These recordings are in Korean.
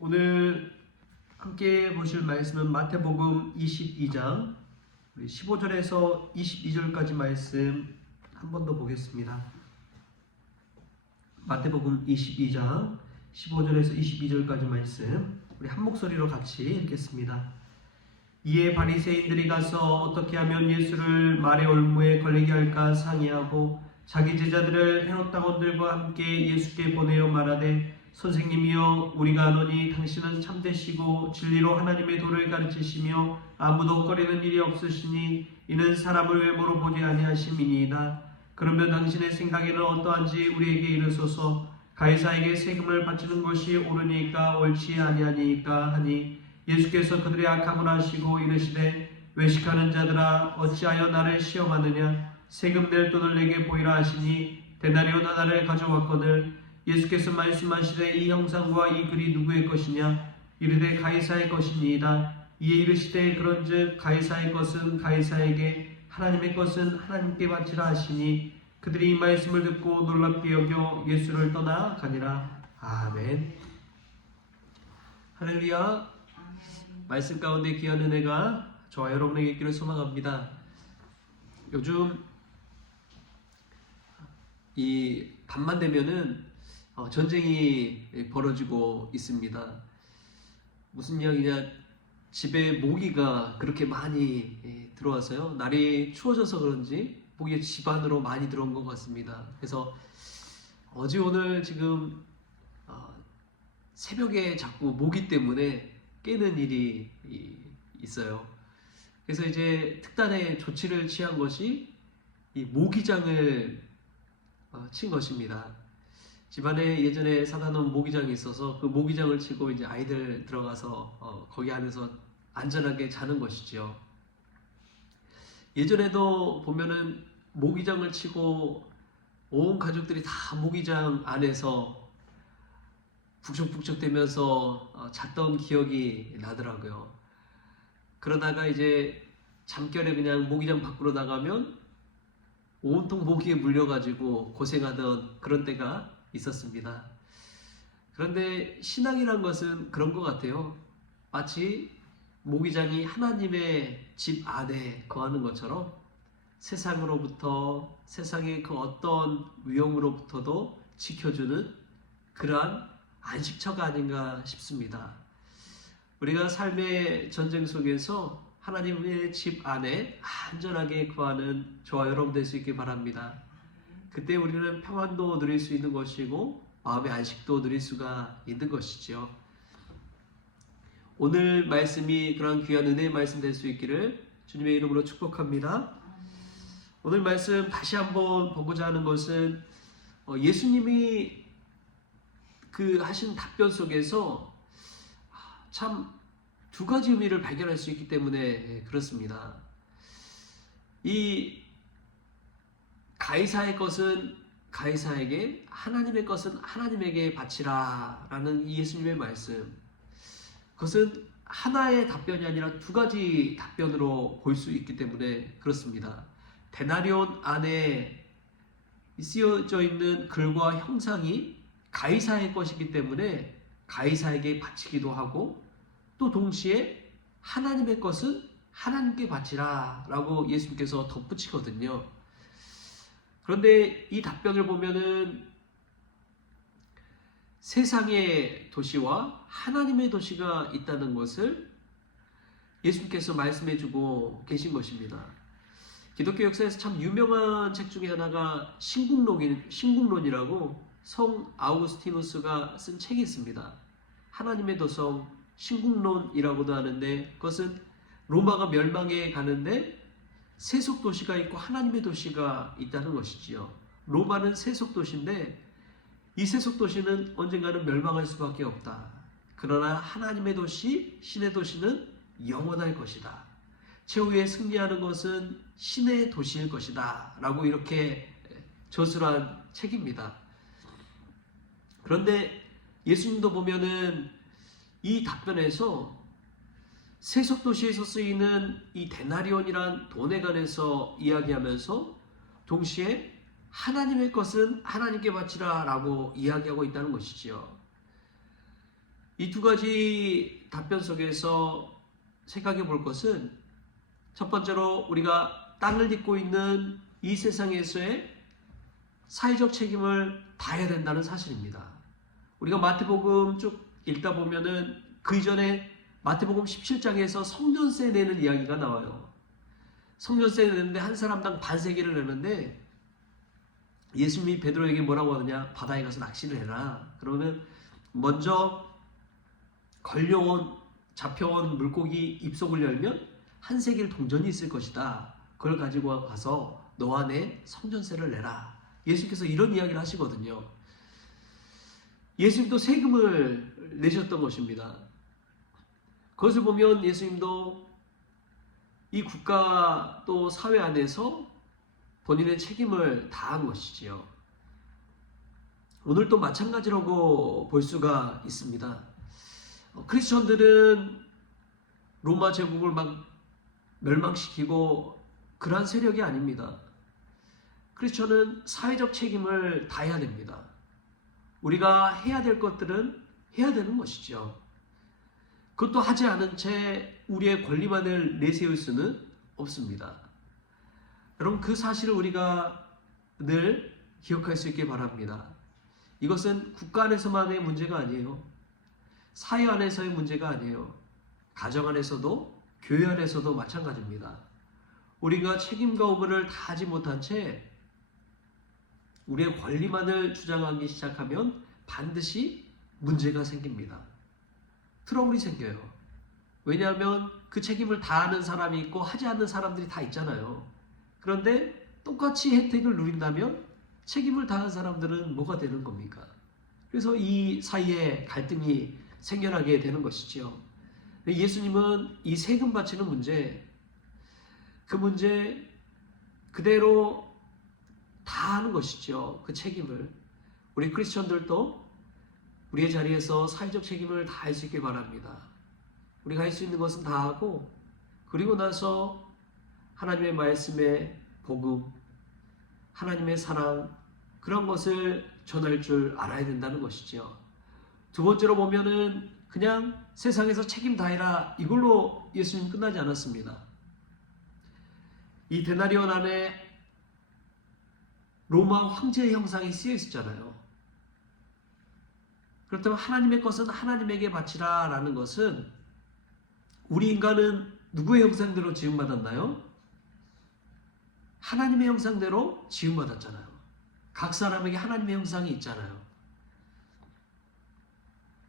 오늘 함께 보실 말씀은 마태복음 22장 15절에서 22절까지 말씀 한 번 더 보겠습니다. 마태복음 22장 15절에서 22절까지 말씀 우리 한 목소리로 같이 읽겠습니다. 이에 바리새인들이 가서 어떻게 하면 예수를 말의 올무에 걸리게 할까 상의하고 자기 제자들을 헤롯 당원들과 함께 예수께 보내어 말하되 선생님이여 우리가 아노니 당신은 참되시고 진리로 하나님의 도를 가르치시며 아무도 꺼리는 일이 없으시니 이는 사람을 외모로 보지 아니하심이니이다. 그러면 당신의 생각에는 어떠한지 우리에게 이르소서. 가이사에게 세금을 바치는 것이 옳으니까 옳지 아니하니까 하니 예수께서 그들의 악함을 아시고 이르시되 외식하는 자들아 어찌하여 나를 시험하느냐. 세금 낼 돈을 내게 보이라 하시니 데나리온 하나를 가져왔거늘 예수께서 말씀하시되 이 형상과 이 글이 누구의 것이냐. 이르되 가이사의 것이니이다. 이에 이르시되 그런즉 가이사의 것은 가이사에게 하나님의 것은 하나님께 바치라 하시니 그들이 이 말씀을 듣고 놀랍게 여겨 예수를 떠나 가니라. 아멘. 할렐루야. 말씀 가운데 귀한 은혜가 저와 여러분에게 있기를 소망합니다. 요즘 이 밤만 되면은 전쟁이 벌어지고 있습니다. 무슨 이야기냐? 집에 모기가 그렇게 많이 들어와서요. 날이 추워져서 그런지 모기가 집 안으로 많이 들어온 것 같습니다. 그래서 어제 오늘 지금 새벽에 자꾸 모기 때문에 깨는 일이 있어요. 그래서 이제 특단의 조치를 취한 것이 이 모기장을 친 것입니다. 집안에 예전에 사다 놓은 모기장이 있어서 그 모기장을 치고 이제 아이들 들어가서 거기 안에서 안전하게 자는 것이죠. 예전에도 보면은 모기장을 치고 온 가족들이 다 모기장 안에서 북적북적 대면서 잤던 기억이 나더라고요. 그러다가 이제 잠결에 그냥 모기장 밖으로 나가면 온통 모기에 물려가지고 고생하던 그런 때가 있었습니다. 그런데 신앙이란 것은 그런 것 같아요. 마치 모기장이 하나님의 집 안에 거하는 것처럼 세상으로부터, 세상의 그 어떤 위험으로부터도 지켜주는 그러한 안식처가 아닌가 싶습니다. 우리가 삶의 전쟁 속에서 하나님의 집 안에 안전하게 거하는 저와 여러분 될 수 있길 바랍니다. 그때 우리는 평안도 누릴 수 있는 것이고 마음의 안식도 누릴 수가 있는 것이죠. 오늘 말씀이 그런 귀한 은혜의 말씀 될 수 있기를 주님의 이름으로 축복합니다. 오늘 말씀 다시 한번 보고자 하는 것은 예수님이 그 하신 답변 속에서 참 두 가지 의미를 발견할 수 있기 때문에 그렇습니다. 이 가이사의 것은 가이사에게, 하나님의 것은 하나님에게 바치라 라는 예수님의 말씀, 그것은 하나의 답변이 아니라 두 가지 답변으로 볼 수 있기 때문에 그렇습니다. 데나리온 안에 쓰여져 있는 글과 형상이 가이사의 것이기 때문에 가이사에게 바치기도 하고, 또 동시에 하나님의 것은 하나님께 바치라 라고 예수님께서 덧붙이거든요. 그런데 이 답변을 보면은 세상의 도시와 하나님의 도시가 있다는 것을 예수님께서 말씀해주고 계신 것입니다. 기독교 역사에서 참 유명한 책 중에 하나가 신국론이라고 성 아우구스티누스가 쓴 책이 있습니다. 하나님의 도성 신국론이라고도 하는데, 그것은 로마가 멸망해 가는데 세속 도시가 있고 하나님의 도시가 있다는 것이지요. 로마는 세속 도시인데 이 세속 도시는 언젠가는 멸망할 수밖에 없다. 그러나 하나님의 도시, 신의 도시는 영원할 것이다. 최후에 승리하는 것은 신의 도시일 것이다 라고 이렇게 저술한 책입니다. 그런데 예수님도 보면은 이 답변에서 세속 도시에서 쓰이는 이 데나리온이란 돈에 관해서 이야기하면서 동시에 하나님의 것은 하나님께 바치라 라고 이야기하고 있다는 것이지요. 이 두 가지 답변 속에서 생각해 볼 것은, 첫 번째로 우리가 땅을 딛고 있는 이 세상에서의 사회적 책임을 다해야 된다는 사실입니다. 우리가 마태복음 쭉 읽다 보면은 그 이전에 마태복음 17장에서 성전세 내는 이야기가 나와요. 성전세 내는데 한 사람당 반세기를 내는데 예수님이 베드로에게 뭐라고 하느냐? 바다에 가서 낚시를 해라. 그러면 먼저 잡혀온 물고기 입속을 열면 한 세겔 동전이 있을 것이다. 그걸 가지고 가서 너와 내 성전세를 내라. 예수님께서 이런 이야기를 하시거든요. 예수님도 세금을 내셨던 것입니다. 그것을 보면 예수님도 이 국가 또 사회 안에서 본인의 책임을 다한 것이지요. 오늘도 마찬가지라고 볼 수가 있습니다. 크리스천들은 로마 제국을 막 멸망시키고 그러한 세력이 아닙니다. 크리스천은 사회적 책임을 다해야 됩니다. 우리가 해야 될 것들은 해야 되는 것이죠. 그것도 하지 않은 채 우리의 권리만을 내세울 수는 없습니다. 여러분, 그 사실을 우리가 늘 기억할 수 있길 바랍니다. 이것은 국가 안에서만의 문제가 아니에요. 사회 안에서의 문제가 아니에요. 가정 안에서도 교회 안에서도 마찬가지입니다. 우리가 책임과 의무를 다하지 못한 채 우리의 권리만을 주장하기 시작하면 반드시 문제가 생깁니다. 트러블이 생겨요. 왜냐하면 그 책임을 다하는 사람이 있고 하지 않는 사람들이 다 있잖아요. 그런데 똑같이 혜택을 누린다면 책임을 다한 사람들은 뭐가 되는 겁니까? 그래서 이 사이에 갈등이 생겨나게 되는 것이죠. 예수님은 이 세금 바치는 문제, 그 문제 그대로 다 하는 것이죠. 그 책임을. 우리 크리스천들도 우리의 자리에서 사회적 책임을 다할 수 있길 바랍니다. 우리가 할 수 있는 것은 다 하고, 그리고 나서 하나님의 말씀의 복음, 하나님의 사랑, 그런 것을 전할 줄 알아야 된다는 것이죠. 두 번째로 보면은 그냥 세상에서 책임 다해라, 이걸로 예수님 끝나지 않았습니다. 이 데나리온 안에 로마 황제의 형상이 쓰여 있었잖아요. 그렇다면 하나님의 것은 하나님에게 바치라 라는 것은, 우리 인간은 누구의 형상대로 지음받았나요? 하나님의 형상대로 지음받았잖아요. 각 사람에게 하나님의 형상이 있잖아요.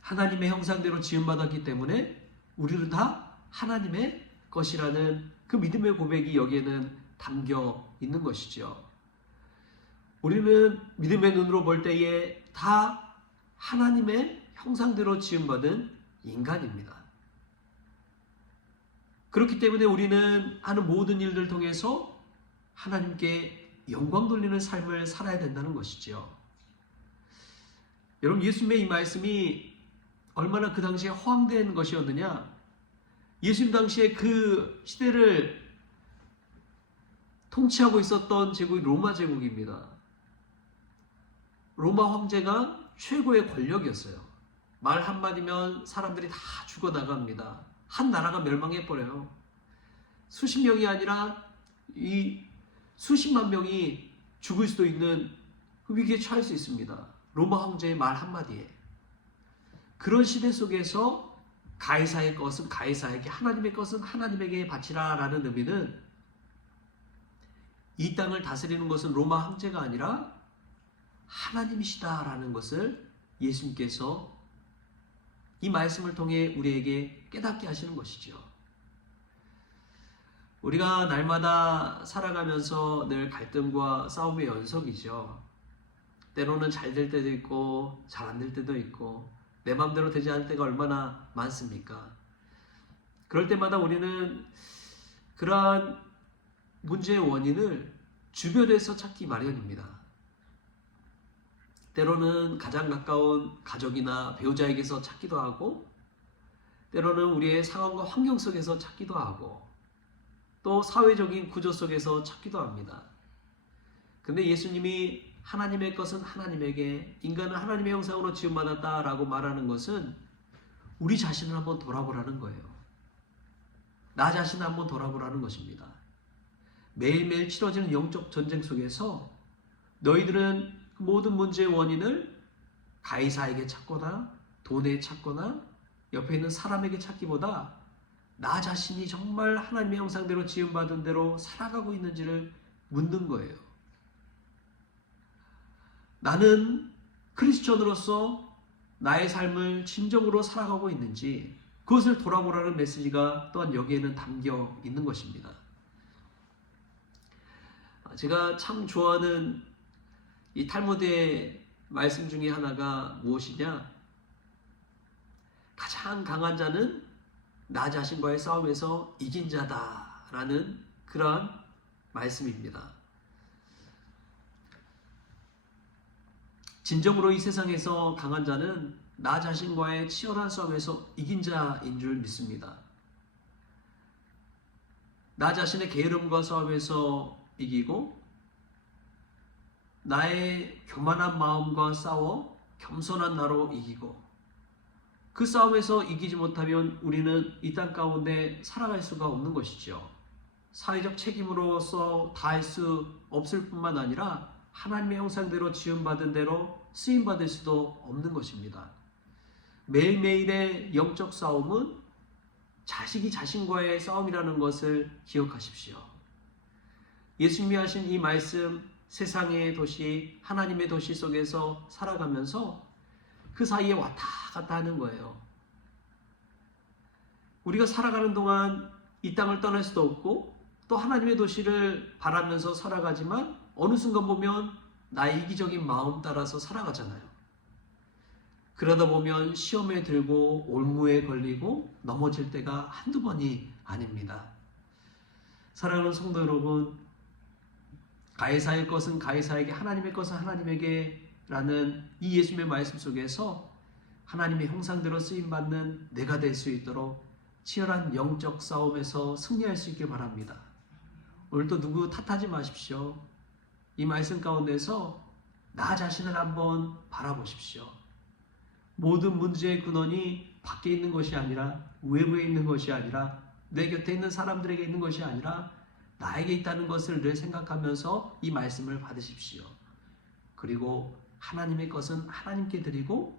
하나님의 형상대로 지음받았기 때문에 우리는 다 하나님의 것이라는 그 믿음의 고백이 여기에는 담겨 있는 것이죠. 우리는 믿음의 눈으로 볼 때에 다 하나님의 형상대로 지음받은 인간입니다. 그렇기 때문에 우리는 하는 모든 일들을 통해서 하나님께 영광 돌리는 삶을 살아야 된다는 것이죠. 여러분, 예수님의 이 말씀이 얼마나 그 당시에 허황된 것이었느냐? 예수님 당시에 그 시대를 통치하고 있었던 제국이 로마 제국입니다. 로마 황제가 최고의 권력이었어요. 말 한마디면 사람들이 다 죽어나갑니다. 한 나라가 멸망해버려요. 수십 명이 아니라 이 수십만 명이 죽을 수도 있는 그 위기에 처할 수 있습니다. 로마 황제의 말 한마디에. 그런 시대 속에서 가이사의 것은 가이사에게, 하나님의 것은 하나님에게 바치라 라는 의미는, 이 땅을 다스리는 것은 로마 황제가 아니라 하나님이시다 라는 것을 예수님께서 이 말씀을 통해 우리에게 깨닫게 하시는 것이죠. 우리가 날마다 살아가면서 늘 갈등과 싸움의 연속이죠. 때로는 잘 될 때도 있고 잘 안 될 때도 있고 내 마음대로 되지 않을 때가 얼마나 많습니까? 그럴 때마다 우리는 그러한 문제의 원인을 주변에서 찾기 마련입니다. 때로는 가장 가까운 가족이나 배우자에게서 찾기도 하고, 때로는 우리의 상황과 환경 속에서 찾기도 하고, 또 사회적인 구조 속에서 찾기도 합니다. 근데 예수님이 하나님의 것은 하나님에게, 인간은 하나님의 형상으로 지음받았다라고 말하는 것은 우리 자신을 한번 돌아보라는 거예요. 나 자신을 한번 돌아보라는 것입니다. 매일매일 치러지는 영적 전쟁 속에서 너희들은 모든 문제의 원인을 가이사에게 찾거나 돈에 찾거나 옆에 있는 사람에게 찾기보다 나 자신이 정말 하나님의 형상대로 지음받은 대로 살아가고 있는지를 묻는 거예요. 나는 크리스천으로서 나의 삶을 진정으로 살아가고 있는지 그것을 돌아보라는 메시지가 또한 여기에는 담겨 있는 것입니다. 제가 참 좋아하는 이 탈무드의 말씀 중에 하나가 무엇이냐? 가장 강한 자는 나 자신과의 싸움에서 이긴 자다라는 그러한 말씀입니다. 진정으로 이 세상에서 강한 자는 나 자신과의 치열한 싸움에서 이긴 자인 줄 믿습니다. 나 자신의 게으름과 싸움에서 이기고 나의 교만한 마음과 싸워 겸손한 나로 이기고 그 싸움에서 이기지 못하면 우리는 이 땅 가운데 살아갈 수가 없는 것이죠. 사회적 책임으로서 다할 수 없을 뿐만 아니라 하나님의 형상대로 지음받은 대로 쓰임받을 수도 없는 것입니다. 매일매일의 영적 싸움은 자식이 자신과의 싸움이라는 것을 기억하십시오. 예수님이 하신 이 말씀, 세상의 도시, 하나님의 도시 속에서 살아가면서 그 사이에 왔다 갔다 하는 거예요. 우리가 살아가는 동안 이 땅을 떠날 수도 없고 또 하나님의 도시를 바라면서 살아가지만 어느 순간 보면 나의 이기적인 마음 따라서 살아가잖아요. 그러다 보면 시험에 들고 올무에 걸리고 넘어질 때가 한두 번이 아닙니다. 사랑하는 성도 여러분, 가이사의 것은 가이사에게, 하나님의 것은 하나님에게 라는 이 예수님의 말씀 속에서 하나님의 형상대로 쓰임받는 내가 될 수 있도록 치열한 영적 싸움에서 승리할 수 있길 바랍니다. 오늘도 누구 탓하지 마십시오. 이 말씀 가운데서 나 자신을 한번 바라보십시오. 모든 문제의 근원이 밖에 있는 것이 아니라 외부에 있는 것이 아니라 내 곁에 있는 사람들에게 있는 것이 아니라 나에게 있다는 것을 늘 생각하면서 이 말씀을 받으십시오. 그리고 하나님의 것은 하나님께 드리고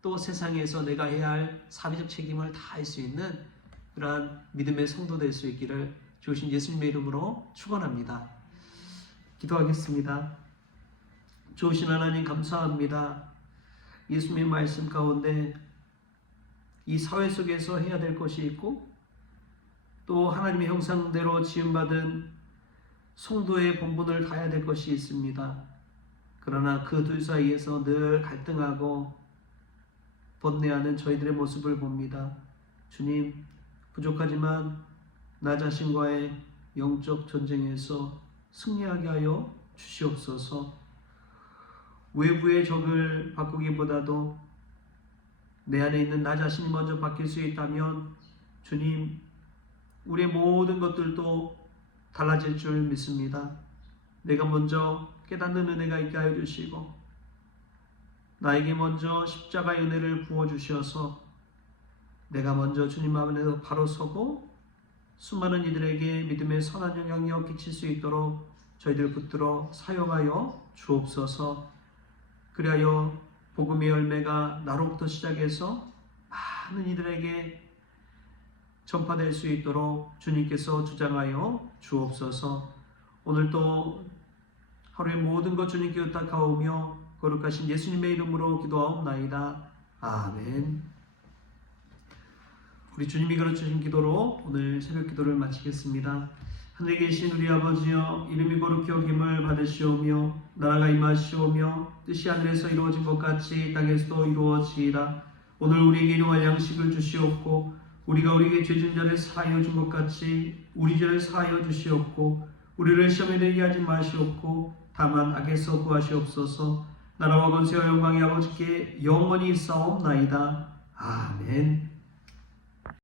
또 세상에서 내가 해야 할 사회적 책임을 다할 수 있는 그러한 믿음의 성도 될 수 있기를 주신 예수님의 이름으로 축원합니다. 기도하겠습니다. 좋으신 하나님 감사합니다. 예수님의 말씀 가운데 이 사회 속에서 해야 될 것이 있고 또 하나님의 형상대로 지음받은 성도의 본분을 다해야 될 것이 있습니다. 그러나 그 둘 사이에서 늘 갈등하고 번뇌하는 저희들의 모습을 봅니다. 주님, 부족하지만 나 자신과의 영적 전쟁에서 승리하게 하여 주시옵소서. 외부의 적을 바꾸기보다도 내 안에 있는 나 자신이 먼저 바뀔 수 있다면 주님, 우리의 모든 것들도 달라질 줄 믿습니다. 내가 먼저 깨닫는 은혜가 있게 하여 주시고 나에게 먼저 십자가의 은혜를 부어주셔서 내가 먼저 주님 앞에서 바로 서고 수많은 이들에게 믿음의 선한 영향력 끼칠 수 있도록 저희들 붙들어 사용하여 주옵소서. 그리하여 복음의 열매가 나로부터 시작해서 많은 이들에게 전파될 수 있도록 주님께서 주장하여 주옵소서. 오늘도 하루의 모든 것 주님께 의탁하오며 거룩하신 예수님의 이름으로 기도하옵나이다. 아멘. 우리 주님이 가르쳐주신 기도로 오늘 새벽 기도를 마치겠습니다. 하늘에 계신 우리 아버지여, 이름이 거룩히 여김을 받으시오며 나라가 임하시오며 뜻이 하늘에서 이루어진 것 같이 땅에서도 이루어지이다. 오늘 우리에게 일용할 양식을 주시옵고 우리가 우리에게 죄진 자를 사하여 준 것 같이 우리 죄를 사하여 주시옵고 우리를 시험에 들게 하지 마시옵고 다만 악에서 구하시옵소서. 나라와 권세와 영광이 아버지께 영원히 있사옵나이다. 아멘.